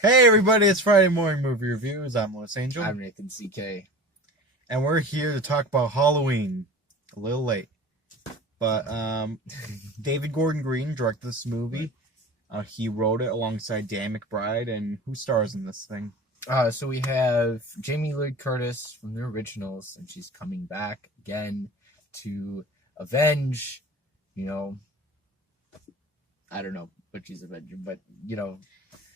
Hey everybody, it's Friday Morning Movie Reviews. I'm Louis Angel. I'm Nathan CK. And we're here to talk about Halloween. A little late. But David Gordon Green directed this movie. He wrote it alongside Dan McBride. And who stars in this thing? So we have Jamie Lee Curtis from the originals, and she's coming back again to avenge, I don't know what she's avenging, but,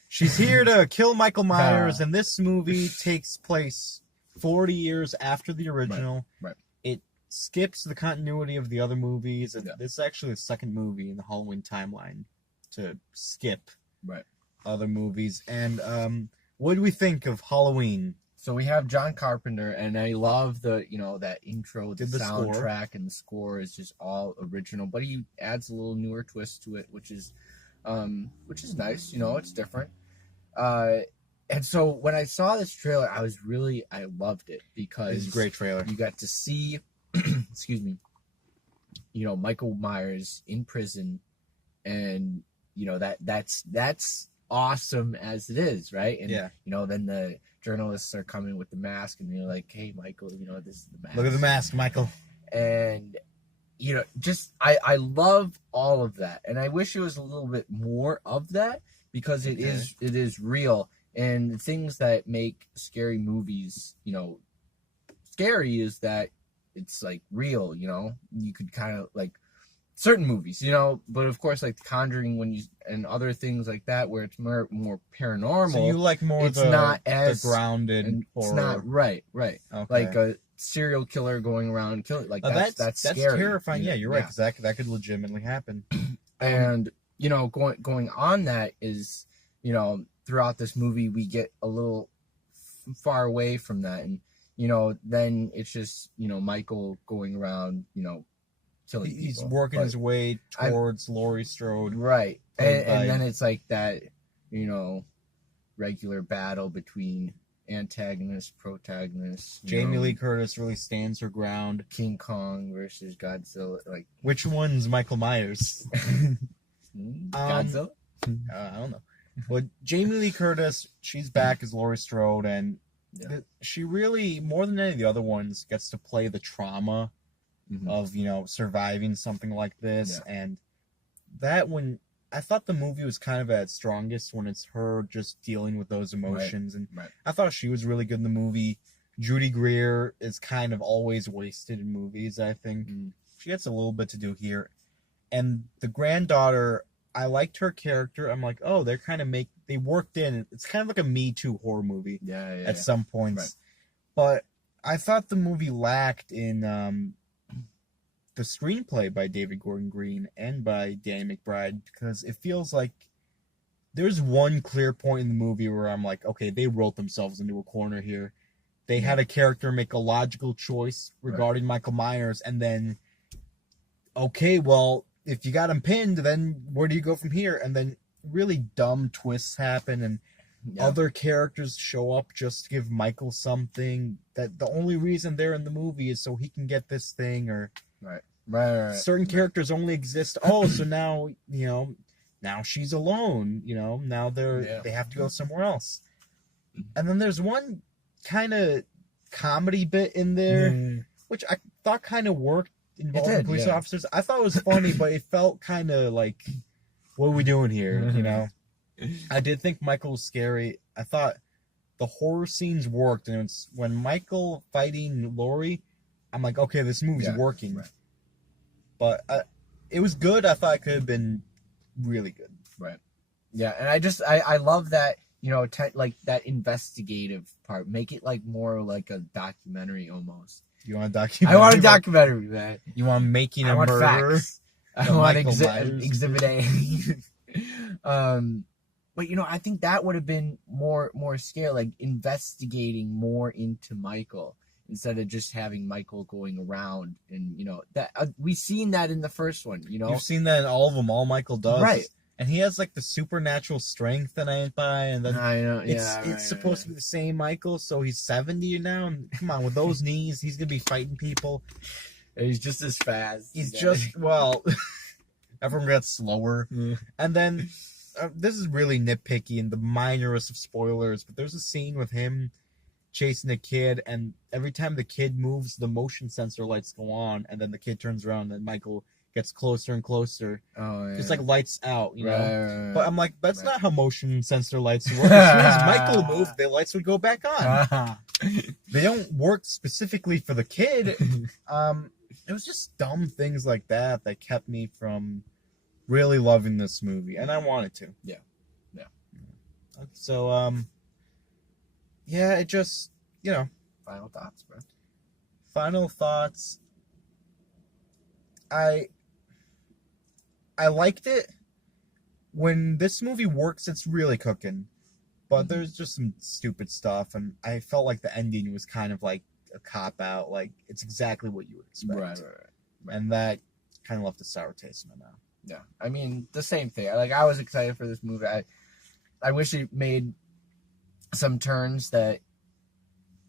She's here to kill Michael Myers, and this movie takes place 40 years after the original. Right. It skips the continuity of the other movies. And Yeah. This is actually the second movie in the Halloween timeline to skip Right. other movies. And what do we think of Halloween? So we have John Carpenter, and I love the, that intro, the Did the score. soundtrack, and the score is just all original, but he adds a little newer twist to it, which is nice. It's different. And so when I saw this trailer, I loved it because It's a great trailer. you got to see, excuse me, Michael Myers in prison, and that's awesome as it is, right? And Yeah. then the journalists are coming with the mask, and they're like, "Hey, Michael, this is the mask. Look at the mask, Michael. And I love all of that, and I wish it was a little bit more of that because it is real. And the things that make scary movies scary is that it's like real. You could kind of like certain movies, but of course like The Conjuring and other things like that where it's more paranormal. So you like more it's not as the grounded and horror. it's not right. Okay. Like a serial killer going around killing, like that's scary. Terrifying. Yeah, you're right, because that could legitimately happen. And going on that is throughout this movie we get a little far away from that, and then it's just Michael going around killing people. He's working his way towards Laurie Strode, right, and then it's like that regular battle between antagonist, protagonist. Jamie Lee Curtis really stands her ground. King Kong versus Godzilla. Like, which one's Michael Myers? Godzilla? I don't know. But Jamie Lee Curtis, she's back as Laurie Strode, and she really, more than any of the other ones, gets to play the trauma of surviving something like this. And that when I thought the movie was kind of at its strongest when it's her just dealing with those emotions. And I thought she was really good in the movie. Judy Greer is kind of always wasted in movies, I think. She gets a little bit to do here. And the granddaughter, I liked her character. I'm like, oh, they worked in. It's kind of like a Me Too horror movie at some points. Right. But I thought the movie lacked in the screenplay by David Gordon Green and by Danny McBride, because it feels like there's one clear point in the movie where I'm like, okay, they wrote themselves into a corner here. They had a character make a logical choice regarding Michael Myers, and then, okay, well, if you got him pinned, then where do you go from here? And then really dumb twists happen, and other characters show up just to give Michael something that the only reason they're in the movie is so he can get this thing, or Right. certain characters only exist. Oh, so now now she's alone. Now they have to go somewhere else. And then there's one kind of comedy bit in there, which I thought kind of worked, involving police officers. I thought it was funny, but it felt kind of like, what are we doing here? I did think Michael was scary. I thought the horror scenes worked, and it's when Michael fighting Laurie, I'm like, okay, this movie's working. Right. But it was good. I thought it could have been really good. Right. Yeah, and I love that, like that investigative part. Make it like more like a documentary almost. You want a documentary? I want a documentary, man. You want Making a I want Murderer? facts. I want Michael Myers. Exhibit A. But I think that would have been more scary, like investigating more into Michael instead of just having Michael going around. And that we've seen that in the first one. You've seen that in all of them. All Michael does, right? And he has like the supernatural strength that I ain't by, and then I know, it's supposed to be the same Michael, so he's 70 now, and come on, with those knees, he's gonna be fighting people. And he's just as fast. He's just everyone got slower, and then this is really nitpicky and the minorest of spoilers, but there's a scene with him chasing a kid, and every time the kid moves, the motion sensor lights go on, and then the kid turns around, and Michael gets closer and closer. Oh, yeah. Just like lights out, you know. Right. But I'm like, that's not how motion sensor lights work. As soon as Michael moved, the lights would go back on. They don't work specifically for the kid. It was just dumb things like that that kept me from really loving this movie, and I wanted to. Yeah. So, yeah, it just, Final thoughts, bro. Final thoughts. I liked it. When this movie works, it's really cooking. But there's just some stupid stuff, and I felt like the ending was kind of like a cop-out. Like, it's exactly what you would expect. Right. And that kind of left a sour taste in my mouth. Yeah. I mean, the same thing. Like, I was excited for this movie. I wish it made some turns that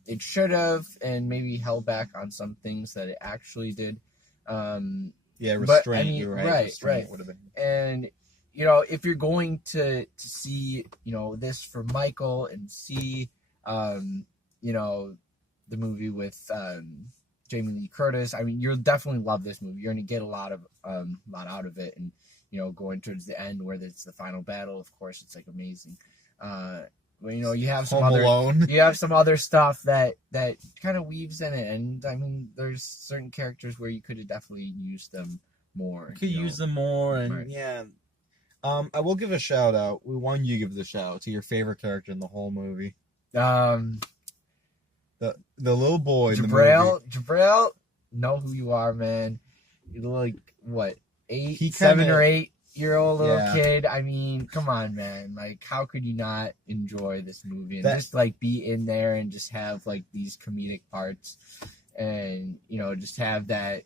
it should have, and maybe held back on some things that it actually did. Yeah, restraint. But, I mean, you're right. right. Restraint would have been. And if you're going to see this for Michael and see the movie with Jamie Lee Curtis, I mean, you'll definitely love this movie. You're gonna get a lot out of it, and going towards the end where it's the final battle, of course, it's like amazing. You have some other stuff that kind of weaves in it, and I mean, there's certain characters where you could have definitely used them more. You could use them more, and right. Yeah. I will give a shout out. We want you to give the shout out to your favorite character in the whole movie. The little boy. Jabril, know who you are, man. You're like what, 7 or 8-year-old little kid. I mean, come on, man. Like, how could you not enjoy this movie and just like be in there and just have like these comedic parts, and just have that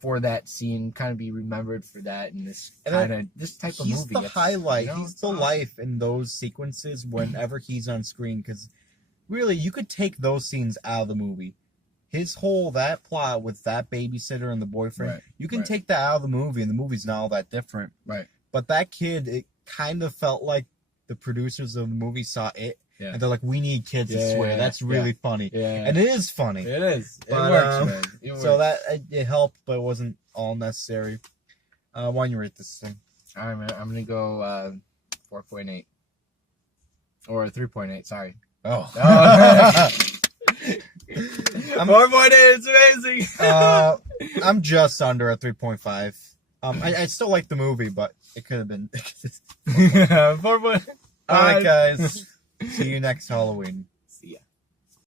for that scene, kind of be remembered for that, and this type of movie. He's the highlight. He's the awesome. Life in those sequences whenever he's on screen, because really, you could take those scenes out of the movie. That plot with that babysitter and the boyfriend, right. You can take that out of the movie, and the movie's not all that different. Right. But that kid, it kind of felt like the producers of the movie saw it, and they're like, we need kids to swear. That's really funny. Yeah. And it is funny. It is. It But, works, man. It works. So that it helped, but it wasn't all necessary. Why don't you rate this thing? All right, man. I'm going to go 4.8. Or 3.8, sorry. Oh. 4.8, it's amazing. I'm just under a 3.5. I still like the movie, but it could have been. 4.8. All right, guys. See you next Halloween.